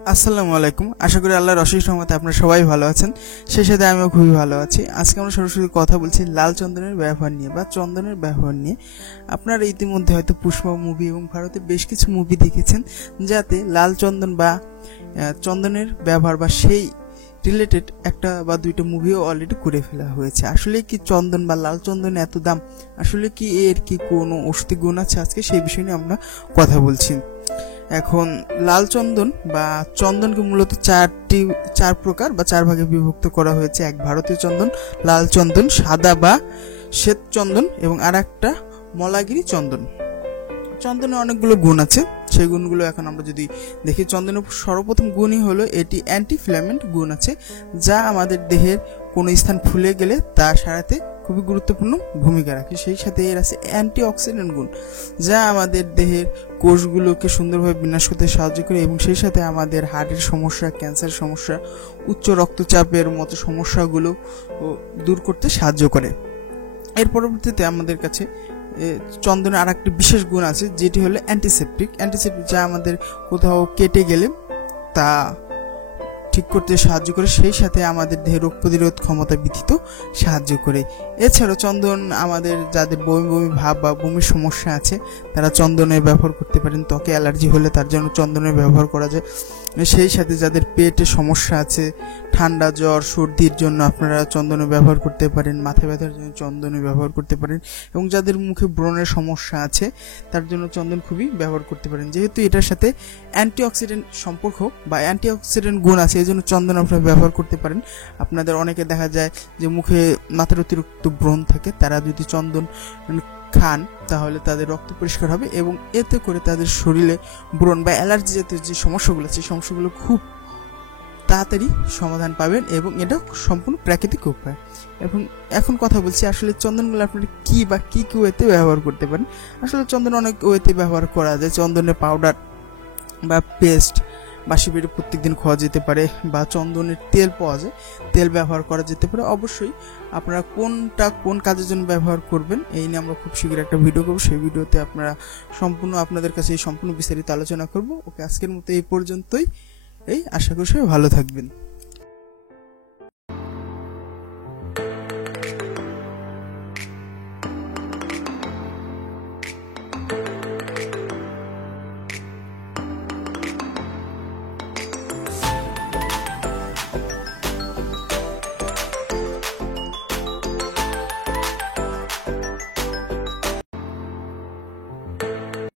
আসসালামু আলাইকুম। আশা করি আল্লাহর অশেষ রহমতে আপনারা সবাই ভালো আছেন। সেই সাথে আমিও খুবই ভালো আছি। আজকে আমরা সরাসরি কথা বলছি লাল চন্দনের ব্যবহার নিয়ে বা চন্দনের ব্যবহার নিয়ে। আপনারা ইতিমধ্যে হয়তো পুষ্পা মুভি এবং ভারতের বেশ কিছু মুভি দেখেছেন, যাতে লাল চন্দন বা চন্দনের ব্যবহার বা সেই রিলেটেড একটা বা দুইটা মুভিও অলরেডি করে ফেলা হয়েছে। আসলে কি চন্দন বা লাল চন্দনের এত দাম? আসলে কি এর কি কোনো ঔষধি গুণ আছে? আজকে সেই বিষয় নিয়ে আমরা কথা বলছি। এখন লাল চন্দন বা চন্দনকে মূলত চার প্রকার বা চার ভাগে বিভক্ত করা হয়েছে। এক ভারতীয় চন্দন, লাল চন্দন, সাদা বা শ্বেত চন্দন এবং আর একটা মলাগিরি চন্দন। চন্দনের অনেকগুলো গুণ আছে, সেই গুণগুলো এখন আমরা যদি দেখি, চন্দনের সর্বপ্রথম গুণই হলো এটি অ্যান্টি ফ্ল্যামেন্ট গুণ আছে, যা আমাদের দেহের কোনো স্থান ফুলে গেলে তা সারাতে খুবই গুরুত্বপূর্ণ ভূমিকা রাখে। সেই সাথে এর আছে অ্যান্টি অক্সিডেন্ট গুণ, যা আমাদের দেহের কোষগুলোকে সুন্দরভাবে বিনাশ করতে সাহায্য করে এবং সেই সাথে আমাদের হার্টের সমস্যা, ক্যান্সার সমস্যা, উচ্চ রক্তচাপের মতো সমস্যাগুলো দূর করতে সাহায্য করে। এর পরবর্তীতে আমাদের কাছে চন্দনের আর একটি বিশেষ গুণ আছে, যেটি হলো অ্যান্টিসেপটিক, যা আমাদের কোথাও কেটে গেলে তা ঠিক করতে সাহায্য করে, সেই সাথে আমাদের দেহের রোগ প্রতিরোধ ক্ষমতা বৃদ্ধিতেও সাহায্য করে। এছাড়াও চন্দন আমাদের যাদের বমি বমি ভাব বা বমির সমস্যা আছে, তারা চন্দনের ব্যবহার করতে পারেন। ত্বকে অ্যালার্জি হলে তার জন্য চন্দনের ব্যবহার করা যায়। সেই সাথে যাদের পেটে সমস্যা আছে, ঠান্ডা জ্বর সর্দির জন্য আপনারা চন্দনের ব্যবহার করতে পারেন। মাথা ব্যথার জন্য চন্দনের ব্যবহার করতে পারেন এবং যাদের মুখে ব্রণের সমস্যা আছে তার জন্য চন্দন খুবই ব্যবহার করতে পারেন। যেহেতু এটার সাথে অ্যান্টিঅক্সিডেন্ট সম্পর্ক বা অ্যান্টিঅক্সিডেন্ট গুণ আছে, এই জন্য চন্দন আপনারা ব্যবহার করতে পারেন। আপনাদের অনেকে দেখা যায় যে মুখে মাথার অতিরিক্ত ব্রণ থাকে, তারা যদি চন্দন খান তাহলে তাদের রক্ত পরিষ্কার হবে এবং এতে করে তাদের শরীরে ব্রণ বা অ্যালার্জি জাতীয় যে সমস্যাগুলো আছে, সেই সমস্যাগুলো খুব তাড়াতাড়ি সমাধান পাবেন এবং এটা সম্পূর্ণ প্রাকৃতিক উপায়। এবং এখন কথা বলছি আসলে চন্দনগুলো আপনারা কি বা কি ওয়েতে ব্যবহার করতে পারেন। আসলে চন্দন অনেক ওয়েতে ব্যবহার করা যায়। চন্দনের পাউডার বা পেস্ট বাসি বেড়ে প্রত্যেকদিন খাওয়া যেতে পারে, বা চন্দনের তেল পাওয়া যায়, তেল ব্যবহার করা যেতে পারে। অবশ্যই আপনারা কোনটা কোন কাজের জন্য ব্যবহার করবেন এই নিয়ে আমরা খুব শীঘ্র একটা ভিডিও করবো। সেই ভিডিওতে আপনারা আপনাদের কাছে এই সম্পূর্ণ বিস্তারিত আলোচনা করব। ওকে, আজকের মতো এই পর্যন্তই। আশা করি সবাই ভালো থাকবেন।